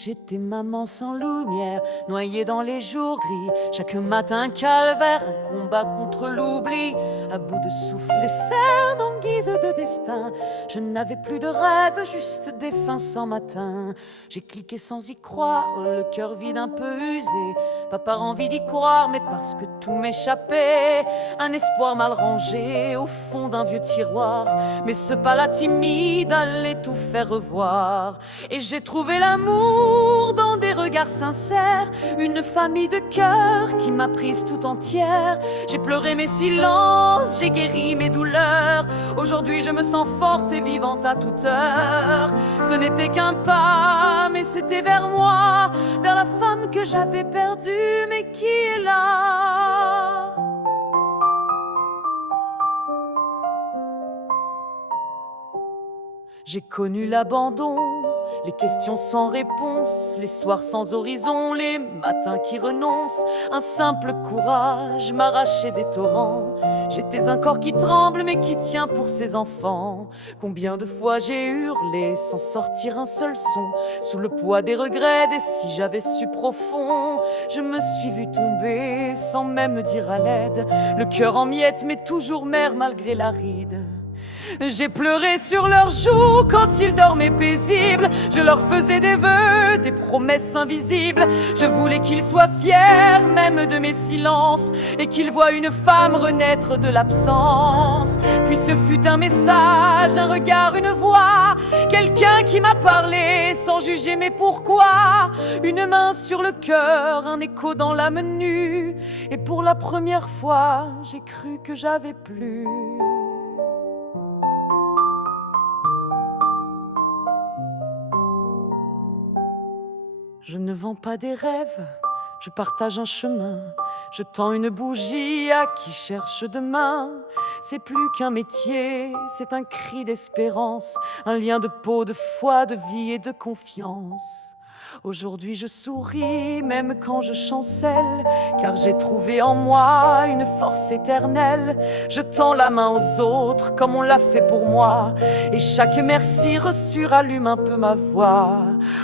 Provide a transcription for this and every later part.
J'étais maman sans lumière, noyée dans les jours gris. Chaque matin un calvaire, un combat contre l'oubli. À bout de souffle, les cernes en guise de destin. Je n'avais plus de rêve, juste des fins sans matin. J'ai cliqué sans y croire, le cœur vide un peu usé. Pas par envie d'y croire, mais parce que tout m'échappait. Un espoir mal rangé au fond d'un vieux tiroir. Mais ce pas-là timide allait tout faire revoir. Et j'ai trouvé l'amour dans des regards sincères, une famille de cœur qui m'a prise tout entière. J'ai pleuré mes silences, j'ai guéri mes douleurs. Aujourd'hui je me sens forte et vivante à toute heure. Ce n'était qu'un pas, mais c'était vers moi, vers la femme que j'avais perdue, mais qui est là. J'ai connu l'abandon, les questions sans réponse, les soirs sans horizon, les matins qui renoncent. Un simple courage m'arrachait des torrents. J'étais un corps qui tremble mais qui tient pour ses enfants. Combien de fois j'ai hurlé sans sortir un seul son, sous le poids des regrets, des si j'avais su profond. Je me suis vue tomber sans même me dire à l'aide, le cœur en miettes mais toujours mère malgré la ride. J'ai pleuré sur leurs joues quand ils dormaient paisibles. Je leur faisais des vœux, des promesses invisibles. Je voulais qu'ils soient fiers même de mes silences, et qu'ils voient une femme renaître de l'absence. Puis ce fut un message, un regard, une voix, quelqu'un qui m'a parlé sans juger mais pourquoi. Une main sur le cœur, un écho dans l'âme nue. Et pour la première fois, j'ai cru que j'avais plus. Je ne vends pas des rêves, je partage un chemin. Je tends une bougie à qui cherche demain. C'est plus qu'un métier, c'est un cri d'espérance, un lien de peau, de foi, de vie et de confiance. Aujourd'hui je souris même quand je chancelle, car j'ai trouvé en moi une force éternelle. Je tends la main aux autres comme on l'a fait pour moi, et chaque merci reçu rallume un peu ma voix.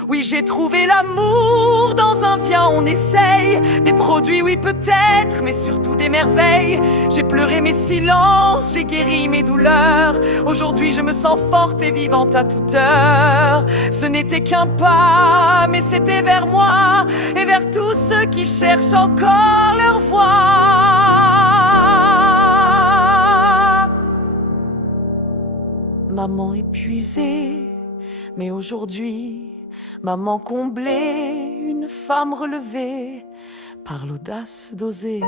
Oui, j'ai trouvé l'amour dans un viens on essaye, des produits oui peut-être, mais surtout des merveilles. J'ai pleuré mes silences, j'ai guéri mes douleurs. Aujourd'hui je me sens forte et vivante à toute heure. Ce n'était qu'un pas, mais c'était vers moi et vers tous ceux qui cherchent encore leur voie. Maman épuisée, mais aujourd'hui, maman comblée, une femme relevée par l'audace d'oser.